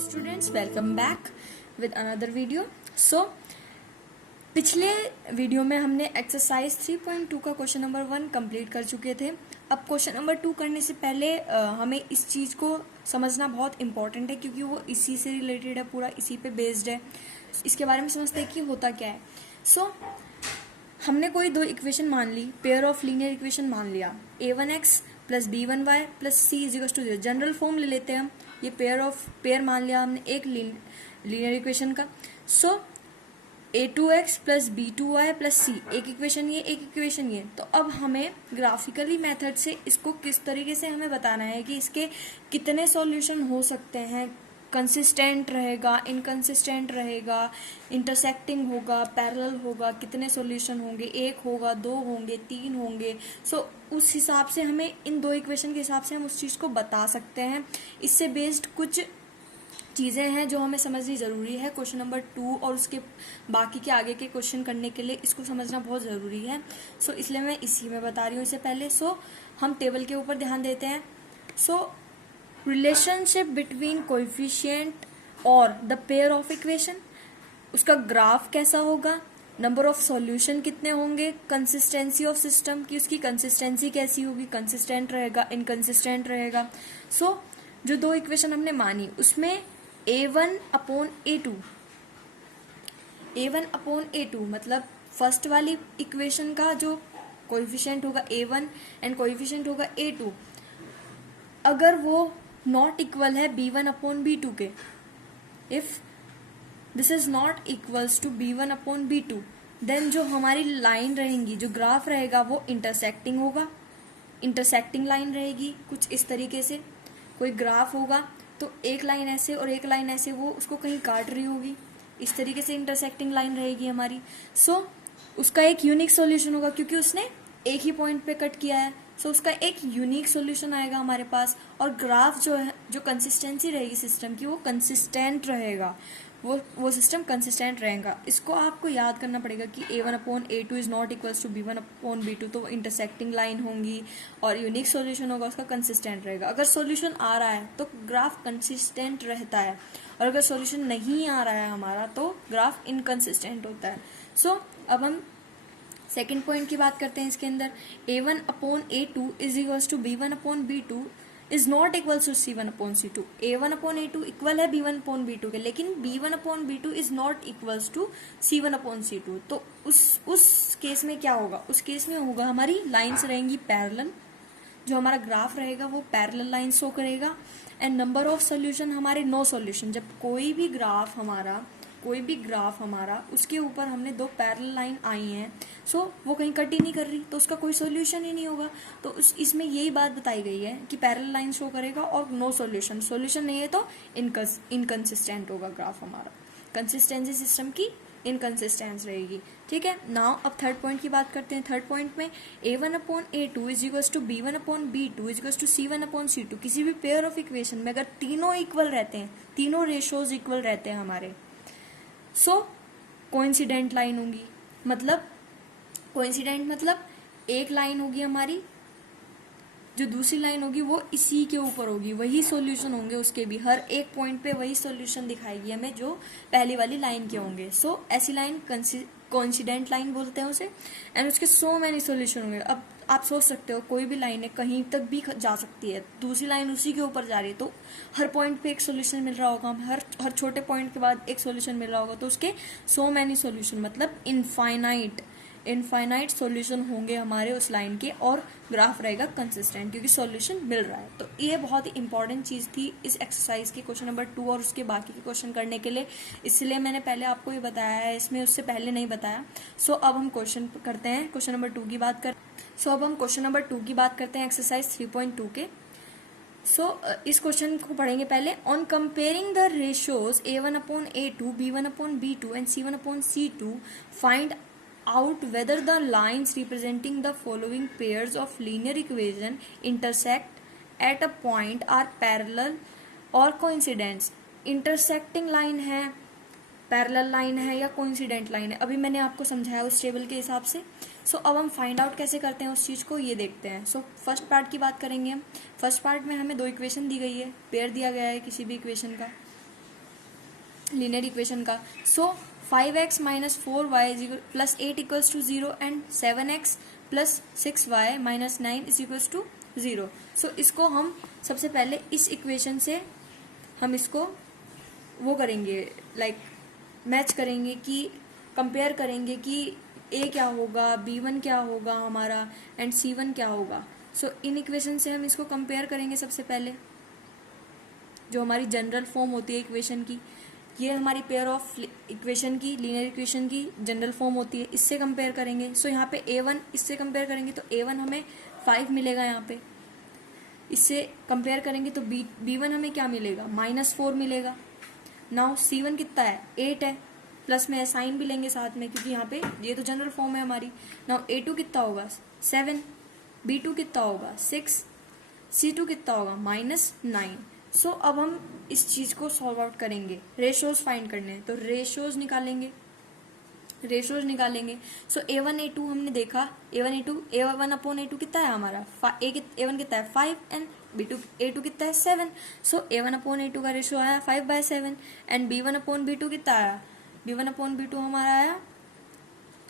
students, welcome back with another video. So पिछले video में हमने एक्सरसाइज 3.2 का क्वेश्चन नंबर 1 कंप्लीट कर चुके थे. अब क्वेश्चन नंबर 2 करने से पहले हमें इस चीज़ को समझना बहुत इंपॉर्टेंट है क्योंकि वो इसी से रिलेटेड है, पूरा इसी पे बेस्ड है. इसके बारे में समझते हैं कि होता क्या है. सो हमने कोई दो इक्वेशन मान ली, पेयर ऑफ लीनियर इक्वेशन मान लिया, a1x plus b1y plus c is equals to 0. General form ले लेते हैं हम. ये पेयर मान लिया हमने एक लीनियर इक्वेशन का. सो a2x plus b2y plus c, एक इक्वेशन ये, एक इक्वेशन ये. तो अब हमें ग्राफिकली मेथड से इसको किस तरीके से हमें बताना है कि इसके कितने सॉल्यूशन हो सकते हैं. कंसिस्टेंट रहेगा, इनकंसिस्टेंट रहेगा, इंटरसेक्टिंग होगा, पैरेलल होगा, कितने सॉल्यूशन होंगे, एक होगा, दो होंगे, तीन होंगे. सो उस हिसाब से हमें इन दो इक्वेशन के हिसाब से हम उस चीज़ को बता सकते हैं. इससे बेस्ड कुछ चीज़ें हैं जो हमें समझनी ज़रूरी है क्वेश्चन नंबर 2 और उसके बाकी के आगे के क्वेश्चन करने के लिए इसको समझना बहुत ज़रूरी है. सो इसलिए मैं इसी में बता रही हूँ इससे पहले. सो हम टेबल के ऊपर ध्यान देते हैं. सो रिलेशनशिप बिटवीन कोएफिशिएंट और द पेयर ऑफ इक्वेशन, उसका ग्राफ कैसा होगा, नंबर ऑफ सॉल्यूशन कितने होंगे, कंसिस्टेंसी ऑफ सिस्टम की उसकी कंसिस्टेंसी कैसी होगी, कंसिस्टेंट रहेगा, इनकंसिस्टेंट रहेगा. सो जो दो इक्वेशन हमने मानी उसमें a1 अपॉन a2 मतलब फर्स्ट वाली इक्वेशन का जो कोएफिशिएंट होगा a1 एंड कोएफिशिएंट होगा a2, अगर वो नॉट इक्वल है b1 अपॉन b2 के, if this is not equals to b1 upon b2, then जो हमारी लाइन रहेंगी, जो ग्राफ रहेगा वो इंटरसेक्टिंग होगा. इंटरसेक्टिंग लाइन रहेगी कुछ इस तरीके से. कोई ग्राफ होगा तो एक लाइन ऐसे और एक लाइन ऐसे, वो उसको कहीं काट रही होगी, इस तरीके से इंटरसेक्टिंग लाइन रहेगी हमारी. सो उसका एक यूनिक सॉल्यूशन होगा क्योंकि उसने एक ही पॉइंट पे कट किया है. सो उसका एक यूनिक सॉल्यूशन आएगा हमारे पास. और ग्राफ जो है, जो कंसिस्टेंसी रहेगी सिस्टम की, वो कंसिस्टेंट रहेगा, वो सिस्टम कंसिस्टेंट रहेगा. इसको आपको याद करना पड़ेगा कि a1 upon a2 is not equals to b1 upon b2. तो इंटरसेक्टिंग लाइन होंगी और यूनिक सॉल्यूशन होगा, उसका कंसिस्टेंट रहेगा. अगर सॉल्यूशन आ रहा है तो ग्राफ कंसिस्टेंट रहता है, और अगर सॉल्यूशन नहीं आ रहा है हमारा तो ग्राफ इनकंसिस्टेंट होता है. सो अब हम सेकेंड पॉइंट की बात करते हैं. इसके अंदर a1 upon a2 is equals to b1 upon b2 is not equals to c1 upon c2. a1 upon a2 equal है b1 अपॉन b2 के, लेकिन b1 upon b2 is not equals to c1 upon c2. तो उस case में क्या होगा, उस case में होगा हमारी लाइन्स रहेंगी पैरेलल, जो हमारा ग्राफ रहेगा वो पैरेलल लाइन शो करेगा. एंड नंबर ऑफ सोल्यूशन हमारे नो सोल्यूशन. जब कोई भी ग्राफ हमारा उसके ऊपर हमने दो पैरेलल लाइन आई हैं, सो वो कहीं कट ही नहीं कर रही, तो उसका कोई सॉल्यूशन ही नहीं होगा. तो इसमें यही बात बताई गई है कि पैरेलल लाइन शो करेगा और नो सॉल्यूशन नहीं है तो इनकंसिस्टेंट होगा ग्राफ हमारा. कंसिस्टेंसी सिस्टम की इनकंसिस्टेंस रहेगी. ठीक है. नाउ अब थर्ड पॉइंट की बात करते हैं. थर्ड पॉइंट में a1 upon a2 is equals to b1 upon b2 is equals to c1 upon c2. किसी भी पेयर ऑफ इक्वेशन में अगर तीनों इक्वल रहते हैं, तीनों रेशोज इक्वल रहते हैं हमारे, सो कोइंसिडेंट लाइन होंगी. मतलब कोइंसिडेंट मतलब एक लाइन होगी हमारी, जो दूसरी लाइन होगी वो इसी के ऊपर होगी, वही सॉल्यूशन होंगे उसके भी, हर एक पॉइंट पे वही सॉल्यूशन दिखाएगी हमें जो पहली वाली लाइन के होंगे. सो ऐसी लाइन कोइंसिडेंट लाइन बोलते हैं उसे. एंड उसके सो मैनी सॉल्यूशन होंगे. अब आप सोच सकते हो कोई भी लाइन है कहीं तक भी जा सकती है, दूसरी लाइन उसी के ऊपर जा रही है, तो हर पॉइंट पे एक सॉल्यूशन मिल रहा होगा, हर छोटे पॉइंट के बाद एक सॉल्यूशन मिल रहा होगा, तो उसके सो मैनी सॉल्यूशन मतलब इनफाइनाइट सॉल्यूशन होंगे हमारे उस लाइन के, और ग्राफ रहेगा कंसिस्टेंट क्योंकि सॉल्यूशन मिल रहा है. तो ये बहुत ही इंपॉर्टेंट चीज़ थी इस एक्सरसाइज के क्वेश्चन नंबर 2 और उसके बाकी के क्वेश्चन करने के लिए, इसलिए मैंने पहले आपको ये बताया है, इसमें उससे पहले नहीं बताया. सो अब हम क्वेश्चन करते हैं, क्वेश्चन नंबर 2 की बात करते हैं एक्सरसाइज 3.2 के. इस क्वेश्चन को पढ़ेंगे पहले. On comparing the ratios a1 upon a2, b1 upon b2 and c1 upon c2, find out whether the lines representing the following pairs of linear equation intersect at a point are parallel or coincident. intersecting line है, parallel line है या coincident line है, अभी मैंने आपको समझाया उस table के हिसाब से. सो अब हम फाइंड आउट कैसे करते हैं उस चीज़ को, ये देखते हैं. सो फर्स्ट पार्ट की बात करेंगे हम. फर्स्ट पार्ट में हमें दो इक्वेशन दी गई है, पेयर दिया गया है किसी भी इक्वेशन का. लीनियर इक्वेशन का। So 5x minus 4y plus 8 equals to 0 and 7x plus 6y minus 9 is equals to 0। So इसको हम सबसे पहले इस इक्वेशन से हम इसको वो करेंगे, लाइक मैच करेंगे कि कंपेयर करेंगे कि a क्या होगा, b1 क्या होगा हमारा एंड c1 क्या होगा। सो इन इक्वेशन से हम इसको कंपेयर करेंगे सबसे पहले, जो हमारी जनरल फॉर्म होती है इक्वेशन की। ये हमारी पेयर ऑफ इक्वेशन की, लीनियर इक्वेशन की जनरल फॉर्म होती है, इससे कंपेयर करेंगे। सो यहाँ पे a1 इससे कंपेयर करेंगे तो a1 हमें 5 मिलेगा यहाँ पे। इससे कंपेयर करेंगे तो b1 हमें क्या मिलेगा, -4 मिलेगा। नाउ c1 कितना है, 8 है, प्लस में साइन भी लेंगे साथ में क्योंकि यहाँ पे ये तो जनरल फॉर्म है हमारी। नाउ a2 कितना होगा, 7, b2 कितना होगा, 6, c2 कितना होगा, -9। सो अब हम इस चीज को सॉल्व आउट करेंगे, रेशोज फाइंड करने हैं तो रेशोज निकालेंगे। सो a1 a2 हमने देखा, a1 अपॉन a2 कितना है हमारा, a1 कितना है 5 एंड a2 कितना है 7। सो a1 अपॉन a2 का रेशो आया 5/7 एंड b1 अपॉन b2 कितना आया, b1 अपॉन b2 हमारा आया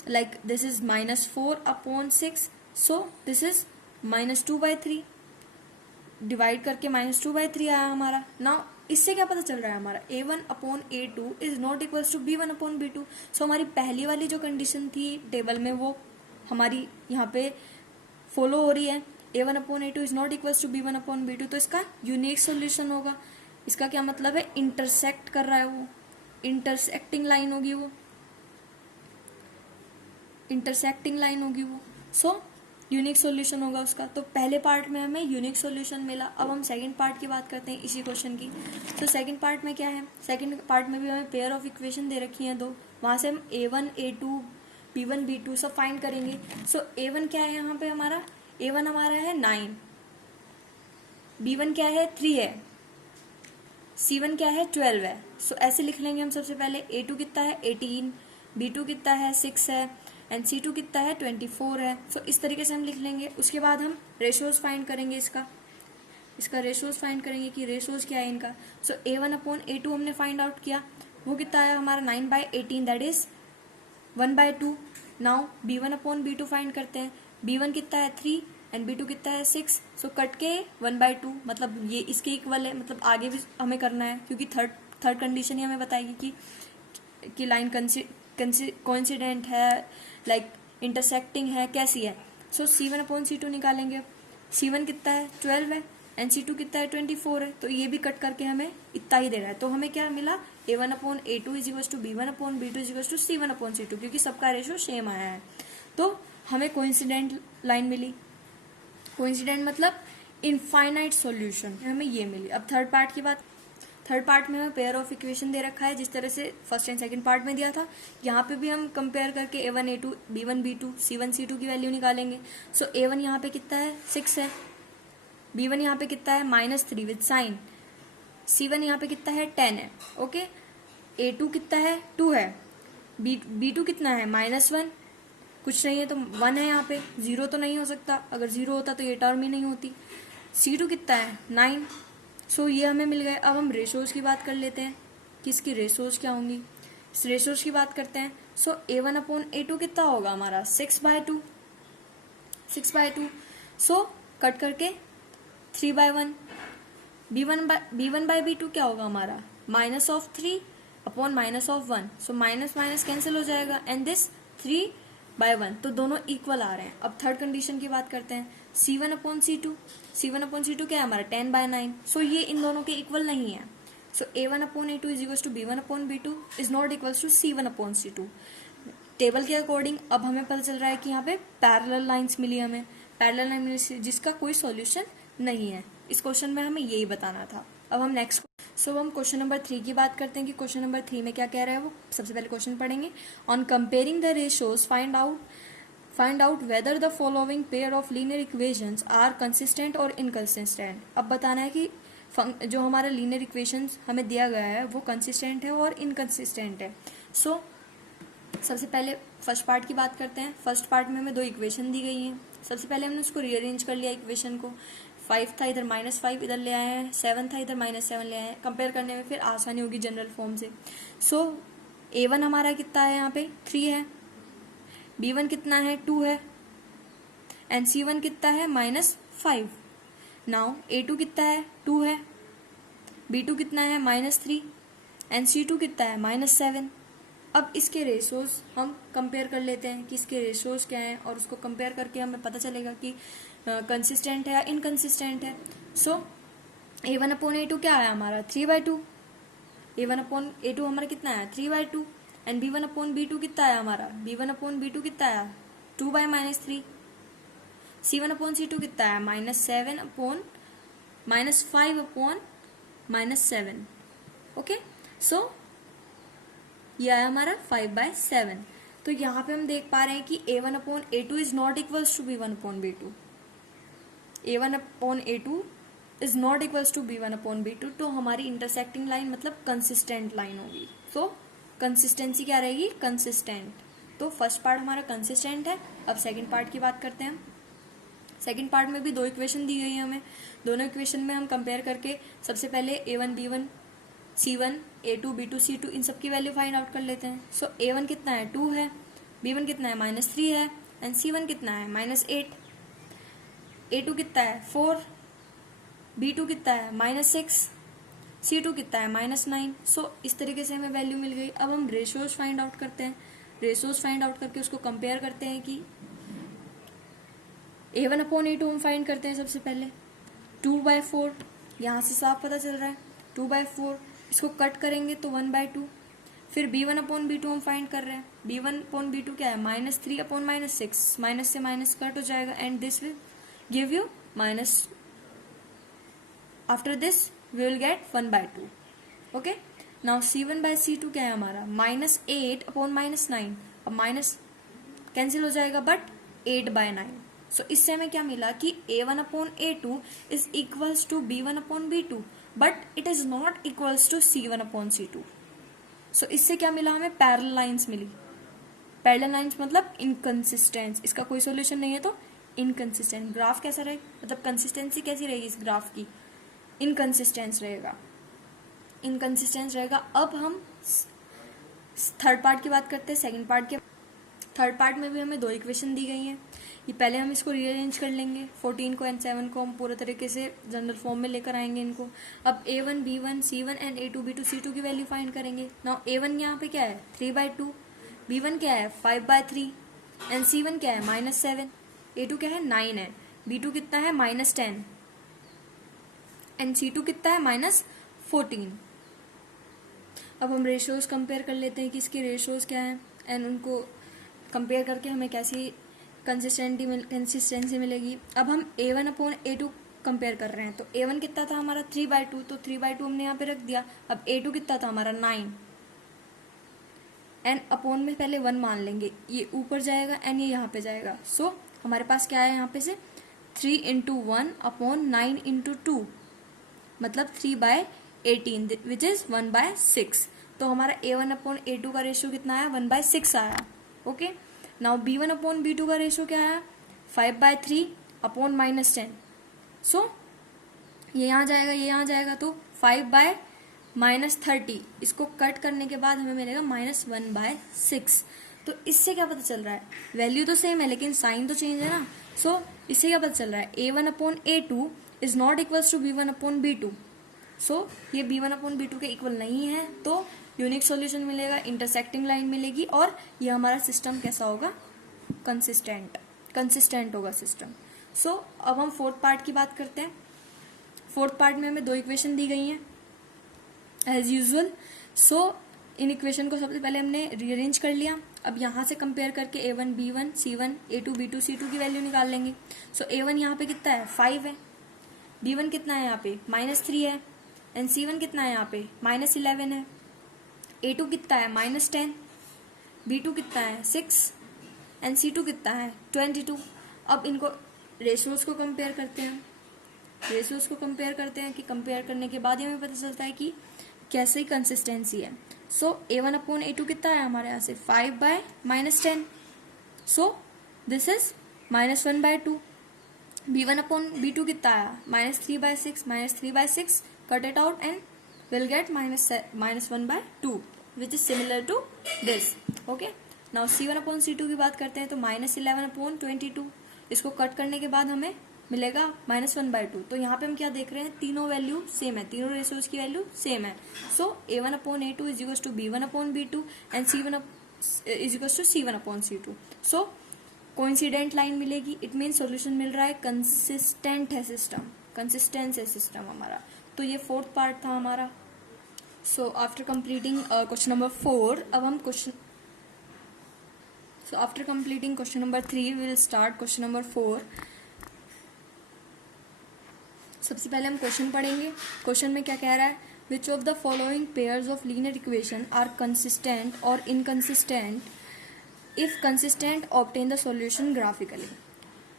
like this is -4 upon 6। So this is -2/3, divide करके -2/3 आया हमारा। नाउ इससे क्या पता चल रहा है हमारा, a1 upon a2 is not equals to b1 upon b2। So हमारी पहली वाली जो कंडीशन थी टेबल में वो हमारी यहाँ पे फॉलो हो रही है, a1 upon a2 is not equals to b1 upon b2। तो इसका यूनिक सोल्यूशन होगा। इसका क्या मतलब है, इंटरसेक्ट कर रहा है वो, इंटरसेक्टिंग लाइन होगी वो, सो यूनिक सॉल्यूशन होगा उसका। तो पहले पार्ट में हमें यूनिक सॉल्यूशन मिला। अब हम सेकंड पार्ट की बात करते हैं इसी क्वेश्चन की। तो सेकंड पार्ट में क्या है, सेकंड पार्ट में भी हमें पेयर ऑफ इक्वेशन दे रखी हैं दो, वहां से हम a1 a2 b1 b2 सब फाइंड करेंगे। सो a1 क्या है यहाँ पे हमारा, a1 हमारा है 9, b1 क्या है 3 है, c1 क्या है 12 है। सो ऐसे लिख लेंगे हम सबसे पहले, a2 कितना है 18, b2 कितना है 6 है एंड c2 कितना है 24 है। सो इस तरीके से हम लिख लेंगे। उसके बाद हम रेशोज फाइंड करेंगे, इसका रेशोज फाइंड करेंगे कि रेशोज क्या है इनका। सो a1 अपॉन a2 हमने फाइंड आउट किया, वो कितना आया हमारा 9/18 that is 1/2। Now b1 upon b2 find करते हैं, b1 कितना है 3 एंड b2 कितना है 6। सो कट के 1/2, मतलब ये इसके इक्वल है, मतलब आगे भी हमें करना है क्योंकि थर्ड कंडीशन ही हमें बताएगी कि लाइन कोइंसिडेंट है, लाइक इंटरसेक्टिंग है, कैसी है। सो c1 अपॉन c2 निकालेंगे, c1 कितना है 12 है एंड c2 कितना है 24 है। तो ये भी कट करके हमें इतना ही दे रहा है। तो हमें क्या मिला, a1 upon a2 is equal to b1 upon b2 is equal to c1 upon c2, क्योंकि सबका रेशो सेम आया है। तो हमें कोइंसिडेंट लाइन मिली, कोइंसिडेंट मतलब इनफाइनाइट सॉल्यूशन, हमें ये मिली। अब थर्ड पार्ट में हमें पेयर ऑफ इक्वेशन दे रखा है जिस तरह से फर्स्ट एंड सेकंड पार्ट में दिया था। यहाँ पे भी हम कंपेयर करके a1 a2 b1 b2 c1 c2 की वैल्यू निकालेंगे। सो a1 यहाँ पे कितना है 6 है, b1 यहाँ पे कितना है -3 विद साइन, c1 यहाँ पे कितना है 10 है, ओके। a2 कितना है 2 है, b2 कितना है -1, कुछ नहीं है तो 1 है, यहाँ पे 0 तो नहीं हो सकता, अगर 0 होता तो ये टर्म ही नहीं होती। c2 कितना है 9। सो ये हमें मिल गए। अब हम रेशोज की बात कर लेते हैं कि इसकी रेशोज क्या होंगी। इस रेशोज की बात करते हैं। सो a1 अपॉन a2 कितना होगा हमारा 6/2। सो कट करके 3/1। b1 बाई b2 क्या होगा हमारा -3 upon -1। So minus minus cancel हो जाएगा एंड दिस 3/1, तो दोनों इक्वल आ रहे हैं। अब थर्ड कंडीशन की बात करते हैं, c1 अपॉन c2 क्या है हमारा 10/9। सो ये इन दोनों के इक्वल नहीं है। So a1 upon a2 is equal to b1 upon b2 is not equal to c1 upon c2। Table के अकॉर्डिंग अब हमें पता चल रहा है कि यहाँ पे पैरेलल लाइंस मिली, हमें पैरेलल लाइन मिली जिसका कोई सॉल्यूशन नहीं है। इस क्वेश्चन में हमें यही बताना था। अब हम नेक्स्ट हम क्वेश्चन नंबर 3 की बात करते हैं कि क्वेश्चन नंबर 3 में क्या कह रहा है। वो सबसे पहले क्वेश्चन पढ़ेंगे, on comparing the ratios find out whether the following pair of linear equations are consistent और इनकंसिस्टेंट। अब बताना है कि जो हमारा लीनियर इक्वेशंस हमें दिया गया है वो कंसिस्टेंट है और इनकंसिस्टेंट है। सो सबसे पहले फर्स्ट पार्ट की बात करते हैं। फर्स्ट पार्ट में हमें दो इक्वेशन दी गई हैं। सबसे पहले हमने उसको रीअरेंज कर लिया इक्वेशन को। 5 था इधर -5 इधर ले आए हैं, 7 था इधर -7 ले आए हैं, कंपेयर करने में फिर आसानी होगी जनरल फॉर्म से। सो A1 हमारा कितना है यहाँ पे 3 है, B1 कितना है 2 है, एंड C1 कितना है -5। नाउ A2 कितना है 2 है, B2 कितना है -3 एंड C2 कितना है -7। अब इसके रेशोज हम कंपेयर कर लेते हैं कि इसके रेशोज क्या हैं, और उसको कंपेयर करके हमें पता चलेगा कि कंसिस्टेंट है या इनकंसिस्टेंट है। सो A1/A2 क्या आया हमारा 3/2, A1/A2 हमारा कितना आया 3/2, एंड B1/B2 कितना आया हमारा B1/B2 कितना आया 2/-3, C1/C2 कितना आया -5/-7। ओके, सो ये आया हमारा 5/7। तो यहाँ पे हम देख पा रहे हैं कि A1/A2 is not equals to B1/B2, A1/A2 is not equals to B1/B2। तो हमारी इंटरसेक्टिंग लाइन मतलब कंसिस्टेंट लाइन होगी। तो कंसिस्टेंसी क्या रहेगी कंसिस्टेंट। तो फर्स्ट पार्ट हमारा कंसिस्टेंट है। अब सेकंड पार्ट की बात करते हैं। सेकंड पार्ट में भी दो इक्वेशन दी गई है हमें, दोनों इक्वेशन में हम कंपेयर करके सबसे पहले A1 B1 C1 A2 B2 C2 इन सब की वैल्यू फाइंड आउट कर लेते हैं। सो A1 कितना है 2 है, B1 कितना है -3 है, एंड C1 कितना है -8, A2 कितना है 4, B2 कितना है -6, C2 कितना है -9। सो इस तरीके से हमें वैल्यू मिल गई। अब हम रेशियोज फाइंड आउट करते हैं। रेशियोज फाइंड आउट करके उसको कंपेयर करते हैं कि A1/A2 हम फाइंड करते हैं सबसे पहले 2/4, यहाँ से साफ पता चल रहा है 2/4, इसको कट करेंगे तो 1/2। फिर B1/B2 हम फाइंड कर रहे हैं, B1/B2 क्या है -3/-6, माइनस से माइनस कट हो जाएगा and this will give you minus, after this we will get 1/2। Okay, now C1/C2 क्या है हमारा -8/-9। अब माइनस कैंसिल हो जाएगा बट 8/9। सो इससे हमें क्या मिला कि A1/A2 is equals to B1/B2 but it is not equals to C1/C2। So इससे क्या मिला हमें पैरेलल लाइंस मिली। पैरेलल लाइंस मतलब इनकंसिस्टेंस, इसका कोई सॉल्यूशन नहीं है तो इनकंसिस्टेंट। ग्राफ कैसा रहेगा मतलब कंसिस्टेंसी कैसी रहेगी इस ग्राफ की, इनकंसिस्टेंस रहेगा, इनकंसिस्टेंस रहेगा। अब हम थर्ड पार्ट की बात करते हैं। सेकंड पार्ट के थर्ड पार्ट में भी हमें दो इक्वेशन दी गई हैं। ये पहले हम इसको रीअरेंज कर लेंगे, 14 को एंड 7 को हम पूरे तरीके से जनरल फॉर्म में लेकर आएंगे इनको। अब A1 B1 C1 and A2 B2 C2 की वैल्यू फाइंड करेंगे। नाउ A1 यहाँ पे क्या है 3/2, B1 क्या है 5/3 एंड C1 क्या है -7, A2 क्या है 9 है, B2 कितना है -10 एंड C2 कितना है -14। अब हम रेशियोज कंपेयर कर लेते हैं कि इसके रेशियोज क्या है एंड उनको कंपेयर करके हमें कैसी कंसिस्टेंसी मिलेगी। अब हम A1/A2 कंपेयर कर रहे हैं तो A1 कितना था हमारा 3/2, तो 3/2 हमने यहाँ पे रख दिया। अब A2 कितना था हमारा 9 एंड अपॉन में पहले 1 मान लेंगे, ये ऊपर जाएगा एंड ये यहाँ पे जाएगा। सो हमारे पास क्या है यहाँ पे से 3 × 1/9 × 2 मतलब 3/18 विच इज 1/6। तो हमारा A1/A2 का रेशियो कितना आया 1/6 आया। ओके, नाउ B1/B2 का रेशियो क्या आया 5/3/-10। सो ये यहाँ जाएगा ये यहाँ जाएगा तो 5/-30, इसको कट करने के बाद हमें मिलेगा -1/6। तो इससे क्या पता चल रहा है, वैल्यू तो सेम है लेकिन साइन तो चेंज है ना। सो इससे क्या पता चल रहा है A1/A2 is not equals to B1/B2। So ये B1/B2 के इक्वल नहीं है, तो यूनिक सॉल्यूशन मिलेगा, इंटरसेक्टिंग लाइन मिलेगी और ये हमारा सिस्टम कैसा होगा कंसिस्टेंट होगा सिस्टम। सो अब हम फोर्थ पार्ट की बात करते हैं। फोर्थ पार्ट में हमें दो इक्वेशन दी गई हैं एज यूजुअल। सो इन इक्वेशन को सबसे पहले हमने रीअरेंज कर लिया। अब यहाँ से कंपेयर करके A1 B1 C1 A2 B2 C2 की वैल्यू निकाल लेंगे। सो A1 यहाँ पे कितना है 5 है, B1 कितना है यहाँ पे -3 है एंड C1 कितना है यहाँ पे -11 है, A2 कितना है -10, B2 कितना है 6 एंड C2 कितना है 22। अब इनको रेशियोज को कंपेयर करते हैं। रेशियोज को कंपेयर करते हैं कि कंपेयर करने के बाद ही हमें पता चलता है कि कैसे कंसिस्टेंसी है। सो A1/A2 कितना है हमारे यहाँ से 5/-10। So this is -1/2। b1 upon b2 कितना आया, -3/6, -3/6 cut it out and will get -1/2 which is similar to this. Okay, now c1 upon c2 की बात करते हैं तो -11 अपॉन 22, इसको कट करने के बाद हमें मिलेगा -1/2. तो यहाँ पे हम क्या देख रहे हैं, तीनों वैल्यू सेम है, तीनों रेशियोज की वैल्यू सेम है. So a1 upon a2 is equal to b1 upon b2 and c1 is equal to c1 upon c2. So coincident line मिलेगी, इट मीन सॉल्यूशन मिल रहा है, कंसिस्टेंट है सिस्टम, कंसिस्टेंस है सिस्टम हमारा. तो ये फोर्थ पार्ट था हमारा. So after completing question number 4, अब हम question after completing question number 3 we will start question number 4. सबसे पहले हम क्वेश्चन पढ़ेंगे. क्वेश्चन में क्या कह रहा है, which of the following pairs of linear equation are consistent और inconsistent, if consistent obtain the solution graphically.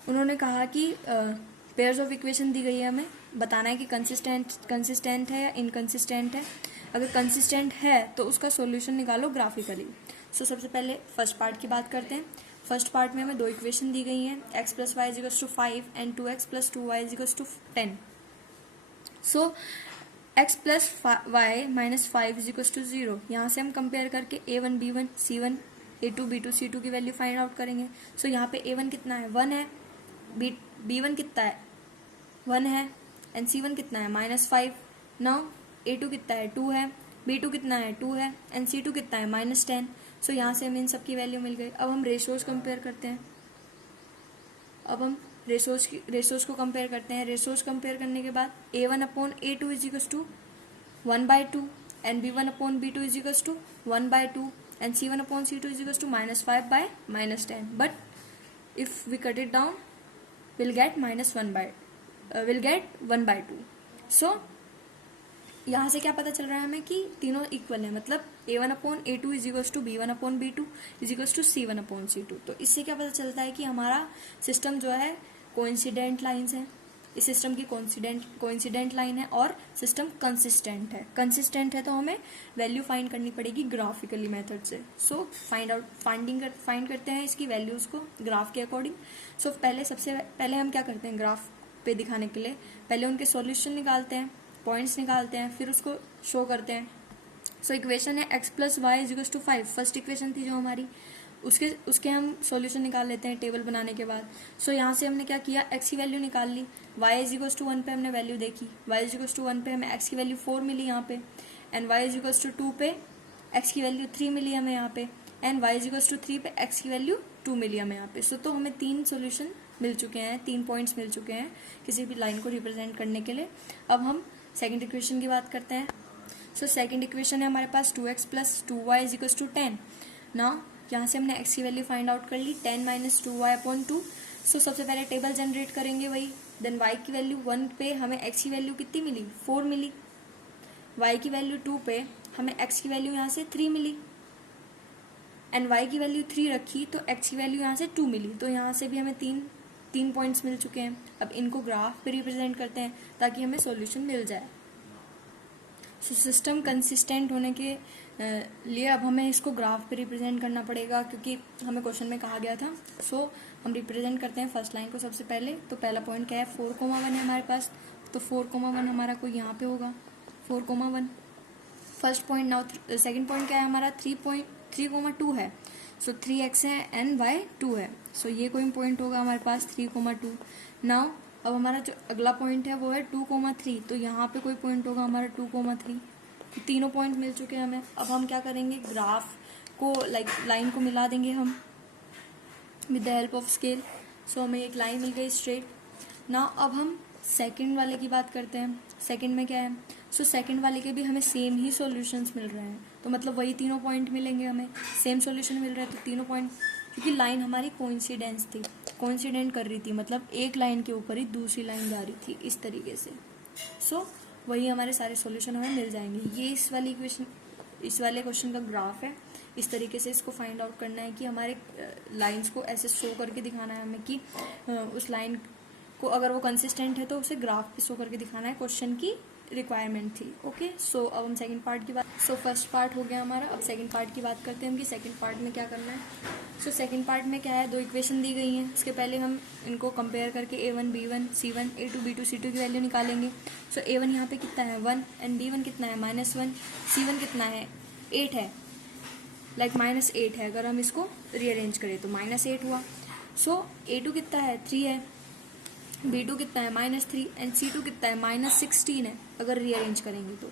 उन्होंने कहा कि पेयर्स ऑफ इक्वेशन दी गई है, हमें बताना है कि कंसिस्टेंट है या इनकंसिस्टेंट है. अगर कंसिस्टेंट है तो उसका सॉल्यूशन निकालो ग्राफिकली. सो सबसे पहले फर्स्ट पार्ट की बात करते हैं. फर्स्ट पार्ट में हमें दो इक्वेशन दी गई हैं, x + y = 5 and 2x + 2y = 10. So x + y - 5 = 0. यहाँ से हम कंपेयर करके a1 b1 c1 a2 b2 c2 की वैल्यू फाइंड आउट करेंगे. सो यहाँ पे a1 कितना है, 1 है, b1 कितना है, 1 है, एंड c1 कितना है, -5. नाउ a2 कितना है, 2 है, b2 कितना है, 2 है, एंड c2 कितना है, -10. सो यहाँ से हमें इन सब की वैल्यू मिल गई. अब हम रेशोज कंपेयर करते हैं. अब हम रेशोज को कंपेयर करते हैं. रेशोज कंपेयर करने के बाद a1 upon a2 is equal to 1/2 and b1 upon b2 is equal to 1/2 and c1 upon c2 is equals to -5 by -10. But if we cut it down, we'll get we'll get 1/2. So यहाँ से क्या पता चल रहा है हमें कि तीनों इक्वल है, मतलब a1 upon a2 is equals to b1 upon b2 is equals to c1 upon c2. तो इससे क्या पता चलता है कि हमारा सिस्टम जो है कोइंसिडेंट लाइंस है, इस सिस्टम की कोइंसिडेंट लाइन है और सिस्टम कंसिस्टेंट है. कंसिस्टेंट है तो हमें वैल्यू फाइंड करनी पड़ेगी ग्राफिकली मेथड से. सो फाइंड करते हैं इसकी वैल्यूज को ग्राफ के अकॉर्डिंग. सो सबसे पहले हम क्या करते हैं, ग्राफ पे दिखाने के लिए पहले उनके सॉल्यूशन निकालते हैं, पॉइंट्स निकालते हैं, फिर उसको शो करते हैं. सो इक्वेशन है x + y = 5. फर्स्ट इक्वेशन थी जो हमारी, उसके हम सॉल्यूशन निकाल लेते हैं टेबल बनाने के बाद. सो यहाँ से हमने क्या किया, x की वैल्यू निकाल ली, y = 1 पे हमने वैल्यू देखी, y = 1 पे हमें x की वैल्यू 4 मिली यहाँ पे, एंड y = 2 पे x की वैल्यू 3 मिली हमें यहाँ पे, एंड y = 3 पे x की वैल्यू 2 मिली हमें यहाँ पे. सो तो हमें 3 सॉल्यूशन मिल चुके हैं, 3 पॉइंट्स मिल चुके हैं किसी भी लाइन को रिप्रेजेंट करने के लिए. अब हम सेकेंड इक्वेशन की बात करते हैं. सो सेकेंड इक्वेशन है हमारे पास 2x + 2y = 10. नाउ यहाँ से हमने x की वैल्यू फाइंड आउट कर ली, 10 - 2y अपॉन 2. सो सबसे पहले टेबल जनरेट करेंगे वही. देन y की वैल्यू 1 पे हमें x की वैल्यू कितनी मिली, 4 मिली. y की वैल्यू 2 पे हमें x की वैल्यू यहाँ से 3 मिली, एंड y की वैल्यू 3 रखी तो x की वैल्यू यहाँ से 2 मिली. तो यहाँ से भी हमें तीन पॉइंट्स मिल चुके हैं. अब इनको ग्राफ पे रिप्रेजेंट करते हैं ताकि हमें सॉल्यूशन मिल जाए. सो सिस्टम कंसिस्टेंट होने के लिए अब हमें इसको ग्राफ पे रिप्रेजेंट करना पड़ेगा क्योंकि हमें क्वेश्चन में कहा गया था. सो हम रिप्रेजेंट करते हैं फर्स्ट लाइन को सबसे पहले. तो पहला पॉइंट क्या है, 4,1 है हमारे पास. तो 4,1 हमारा कोई यहाँ पे होगा, 4,1 first point. Now second point क्या है हमारा, 3,2 है. सो 3x है एंड y 2 है. सो ये कोई पॉइंट होगा हमारे पास 3,2. नाउ अब हमारा जो अगला पॉइंट है वो है 2,3. तो यहाँ पे कोई पॉइंट होगा हमारा 2,3. तो तीनों पॉइंट मिल चुके हैं हमें. अब हम क्या करेंगे, ग्राफ को लाइन को मिला देंगे हम with the help of scale. So हमें एक लाइन मिल गई स्ट्रेट. नाउ अब हम सेकंड वाले की बात करते हैं. सेकंड में क्या है, सो सेकंड वाले के भी हमें सेम ही सॉल्यूशंस मिल रहे हैं. तो मतलब वही तीनों पॉइंट मिलेंगे, हमें सेम सॉल्यूशन मिल रहा है. तो तीनों पॉइंट, क्योंकि लाइन हमारी कोइंसिडेंट कर रही थी, मतलब एक लाइन के ऊपर ही दूसरी लाइन जा रही थी इस तरीके से. सो वही हमारे सारे सॉल्यूशन हमें मिल जाएंगे. ये इस वाले क्वेश्चन का ग्राफ है. इस तरीके से इसको फाइंड आउट करना है कि हमारे लाइंस को ऐसे शो करके दिखाना है हमें कि उस लाइन को अगर वो कंसिस्टेंट है तो उसे ग्राफ पे शो करके दिखाना है क्वेश्चन की रिक्वायरमेंट थी। ओके, सो अब हम सेकंड पार्ट की बात, सो फर्स्ट पार्ट हो गया हमारा, अब सेकंड पार्ट की बात करते हैं हम कि सेकंड पार्ट में क्या करना है। सो सेकंड पार्ट में क्या है, दो इक्वेशन दी गई हैं, उसके पहले हम इनको कंपेयर करके A1 B1 C1 A2 B2 C2 की वैल्यू निकालेंगे। सो A1 यहाँ पे कितना है 1 एंड B1 कितना है -1, C1 कितना है 8 है, लाइक -8 है, अगर हम इसको रीअरेंज करें तो -8 हुआ। सो A2 कितना है 3 है, B2 कितना है -3 एंड C2 कितना है -16 है, अगर रीअरेंज करेंगे तो।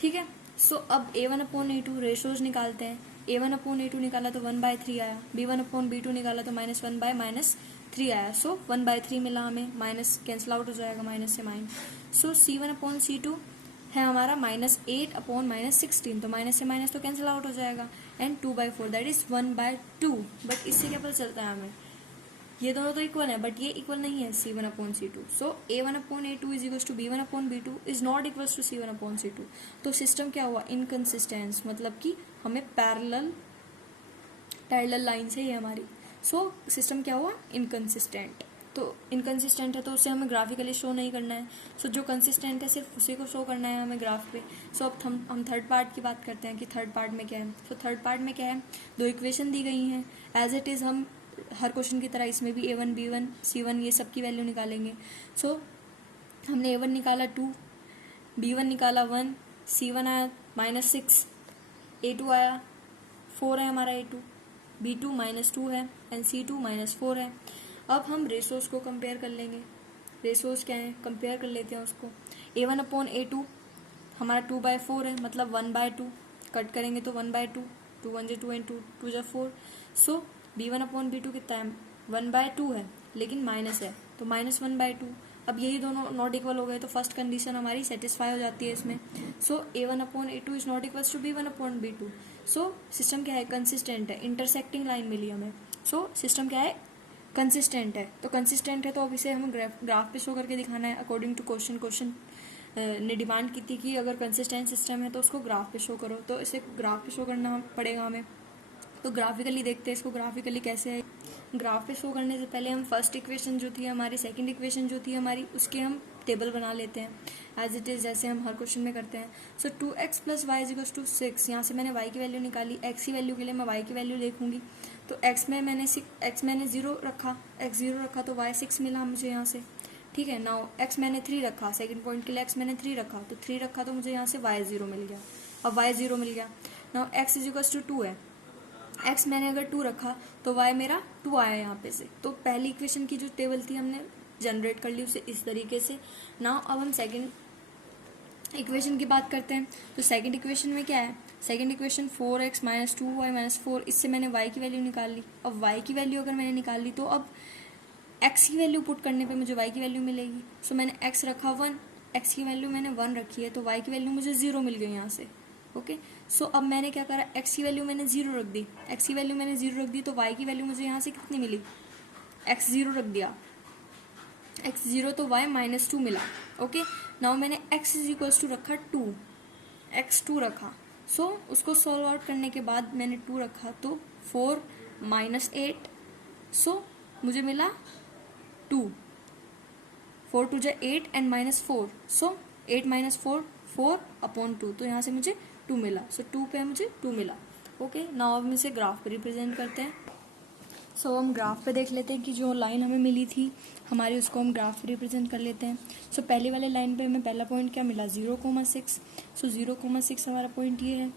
ठीक है, सो अब A1/A2 रेशोज निकालते हैं। A1/A2 निकाला तो 1/3 आया, B1/B2 निकाला तो -1/-3 आया। सो 1/3 मिला हमें, माइनस कैंसिल आउट हो जाएगा, माइनस से माइनस। सो C1/C2 है हमारा -8/-16, तो माइनस से माइनस तो कैंसिल आउट हो जाएगा, एंड 2/4 दैट इज 1/2। बट इससे क्या पता चलता है हमें, ये दोनों तो इक्वल है बट ये इक्वल नहीं है C1/C2। So A1/A2 is equals to B1/B2 is not equals to C1/C2। तो सिस्टम क्या हुआ, इनकंसिस्टेंस, मतलब कि हमें पैरेलल लाइन से ये हमारी, सो सिस्टम क्या हुआ, इनकंसिस्टेंट। तो इनकंसिस्टेंट है तो उसे हमें ग्राफिकली शो नहीं करना है। सो जो कंसिस्टेंट है सिर्फ उसी को शो करना है हमें ग्राफ पे। सो अब हम थर्ड पार्ट की बात करते हैं कि थर्ड पार्ट में क्या है। सो थर्ड पार्ट में क्या है, दो इक्वेशन दी गई हैं एज इट इज़, हम हर क्वेश्चन की तरह इसमें भी A1 B1 C1 ये सब की वैल्यू निकालेंगे। सो हमने A1 निकाला 2, B1 निकाला 1, C1 आया -6, A2 आया 4 है हमारा A2, B2 -2 है एंड C2 -4 है। अब हम रेशोज को कंपेयर कर लेंगे। रेशोज क्या है, कंपेयर कर लेते हैं उसको। A1/A2 हमारा 2/4 है, मतलब 1/2, कट करेंगे तो 1/2, 2 1 2 एंड 2 2 4। सो B1/B2 कितना है 1/2 है, लेकिन माइनस है तो -1/2। अब यही दोनों नॉट इक्वल हो गए तो फर्स्ट कंडीशन हमारी सेटिस्फाई हो जाती है इसमें। So A1/A2 is not equals to B1/B2। So system क्या है, कंसिस्टेंट है, इंटरसेक्टिंग लाइन मिली हमें। सो सिस्टम क्या है, कंसिस्टेंट है। तो कंसिस्टेंट है तो अब इसे हमें ग्राफ पे शो करके दिखाना है अकॉर्डिंग टू क्वेश्चन ने डिमांड की थी कि अगर कंसिस्टेंट सिस्टम है तो उसको ग्राफ पे शो करो, तो इसे ग्राफ पे शो करना पड़ेगा हमें। तो ग्राफिकली देखते हैं इसको, ग्राफिकली कैसे है। ग्राफ पे शो करने से पहले हम फर्स्ट इक्वेशन जो थी हमारी, सेकंड इक्वेशन जो थी हमारी, उसके हम टेबल बना लेते हैं एज इट इज़, जैसे हम हर क्वेश्चन में करते हैं। सो 2x + y = 6, यहाँ से मैंने y की वैल्यू निकाली, x की वैल्यू के लिए मैं y की वैल्यू देखूंगी। तो x मैंने 0 रखा, x 0 रखा तो y 6 मिला मुझे यहाँ से। ठीक है, नाउ x मैंने 3 रखा, सेकंड पॉइंट के लिए x मैंने 3 रखा, तो 3 रखा तो मुझे यहाँ से y 0 मिल गया। अब y 0 मिल गया, नाउ x = 2 है, x मैंने अगर 2 रखा तो y मेरा 2 आया यहाँ पे से। तो पहली इक्वेशन की जो टेबल थी हमने जनरेट कर ली उसे इस तरीके से। नाउ अब हम सेकंड इक्वेशन की बात करते हैं। तो सेकंड इक्वेशन में क्या है, सेकंड इक्वेशन 4x - 2y - 4, इससे मैंने y की वैल्यू निकाल ली। अब y की वैल्यू अगर मैंने निकाल ली तो अब x की वैल्यू पुट करने पे मुझे y की वैल्यू मिलेगी। सो मैंने x रखा 1, x की वैल्यू मैंने 1 रखी है तो y की वैल्यू मुझे 0 मिल गई यहाँ से। ओके, सो अब मैंने क्या करा, x की वैल्यू मैंने 0 रख दी, x की वैल्यू मैंने 0 रख दी तो y की वैल्यू मुझे यहाँ से कितनी मिली, x 0 रख दिया, x 0 तो y -2 मिला। ओके, नाउ मैंने x = रखा 2, x 2 रखा। सो उसको सॉल्व आउट करने के बाद मैंने 2 रखा तो 4 - 8, सो मुझे मिला 2, 4 2 = 8 एंड -4, सो 8 - 4 4/2, तो यहाँ से मुझे 2 मिला। सो 2 पे मुझे 2 मिला। ओके, नाउ अब हम इसे ग्राफ पे रिप्रेजेंट करते हैं। सो हम ग्राफ पे देख लेते हैं कि जो लाइन हमें मिली थी हमारी, उसको हम ग्राफ पे रिप्रेजेंट कर लेते हैं। सो पहले वाले लाइन पे हमें पहला पॉइंट क्या मिला, 0,6। सो 0,6 हमारा पॉइंट ये है,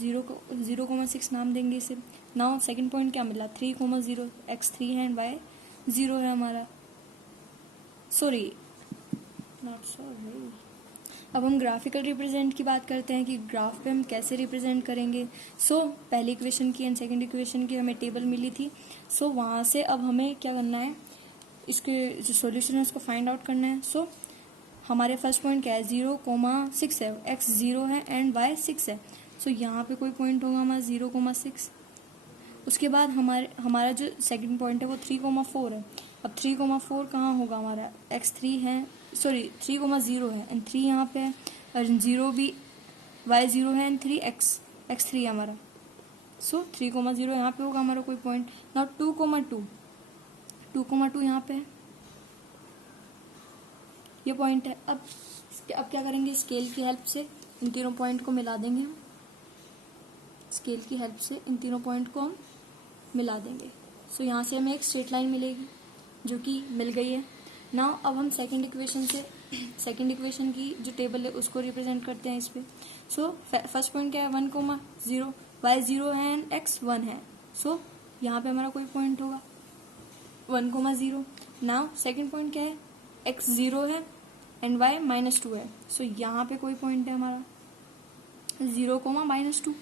0,6 नाम देंगे इसे। नाउ सेकंड पॉइंट क्या मिला, 3,0, x 3 है एंड y 0 है हमारा। सॉरी, अब हम ग्राफिकल रिप्रेजेंट की बात करते हैं कि ग्राफ पे हम कैसे रिप्रेजेंट करेंगे। सो पहली इक्वेशन की एंड सेकंड इक्वेशन की हमें टेबल मिली थी। सो वहाँ से अब हमें क्या करना है, इसके जो सॉल्यूशन है उसको फाइंड आउट करना है। सो हमारे फर्स्ट पॉइंट क्या है, 0,6 है, x 0 है एंड y 6 है। सो यहाँ पे कोई पॉइंट होगा हमारा 0,6। उसके बाद हमारा जो सेकंड पॉइंट है वो 3,4 है। अब 3,4 कहाँ होगा हमारा, x 3 है, सॉरी 3,0 है एंड 3 यहाँ पे है और 0 भी, y 0 है एंड 3 x 3 है हमारा। सो 3,0 यहाँ पे होगा हमारा कोई पॉइंट। नाउ 2,2 यहाँ पे है, ये पॉइंट है। अब अब क्या करेंगे, स्केल की हेल्प से इन तीनों पॉइंट को मिला देंगे हम, स्केल की हेल्प से इन तीनों पॉइंट को हम मिला देंगे। सो यहाँ से हमें एक स्ट्रेट लाइन मिलेगी जो कि मिल गई है। नाउ अब हम सेकंड इक्वेशन से, सेकंड इक्वेशन की जो टेबल है उसको रिप्रेजेंट करते हैं इस पे। सो फर्स्ट पॉइंट क्या है, 1,0, y 0 है एंड x 1 है। सो यहाँ पे हमारा कोई पॉइंट होगा 1,0। नाउ सेकंड पॉइंट क्या है, x 0 है एंड y -2 है। सो यहाँ पे कोई पॉइंट है हमारा 0, -2।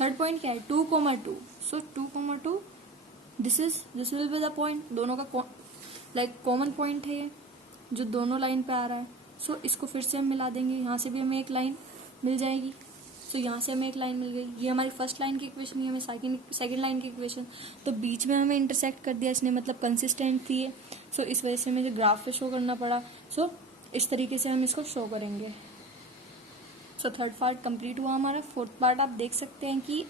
थर्ड पॉइंट क्या है, 2,2। सो 2,2 this will be the point, दोनों का लाइक कॉमन पॉइंट है ये जो दोनों लाइन पे आ रहा है। सो इसको फिर से हम मिला देंगे, यहाँ से भी हमें एक लाइन मिल जाएगी। सो यहाँ से हमें एक लाइन मिल गई, ये हमारी फर्स्ट लाइन की इक्वेशन, ये हमें सेकंड लाइन की इक्वेशन। तो बीच में हमें इंटरसेक्ट कर दिया इसने, मतलब कंसिस्टेंट थी ये। सो इस वजह से मुझे ग्राफ पे शो करना पड़ा। सो इस तरीके से हम इसको शो करेंगे। सो थर्ड पार्ट कंप्लीट हुआ हमारा। फोर्थ पार्ट आप देख सकते हैं कि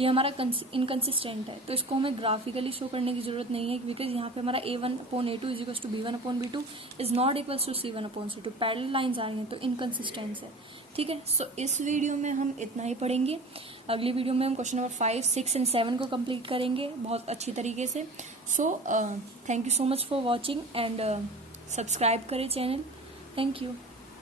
ये हमारा इनकंसिस्टेंट है, तो इसको हमें ग्राफिकली शो करने की जरूरत नहीं है, बिकॉज यहाँ पे हमारा a1/a2 = b1/b2 is not equals to c1/c2। Parallel lines आ रही हैं तो इनकंसिस्टेंस है, ठीक है। सो इस वीडियो में हम इतना ही पढ़ेंगे। अगली वीडियो में हम क्वेश्चन नंबर 5, 6 एंड 7 को कंप्लीट करेंगे बहुत अच्छी तरीके से। So thank you so much for watching and subscribe करें चैनल। Thank you.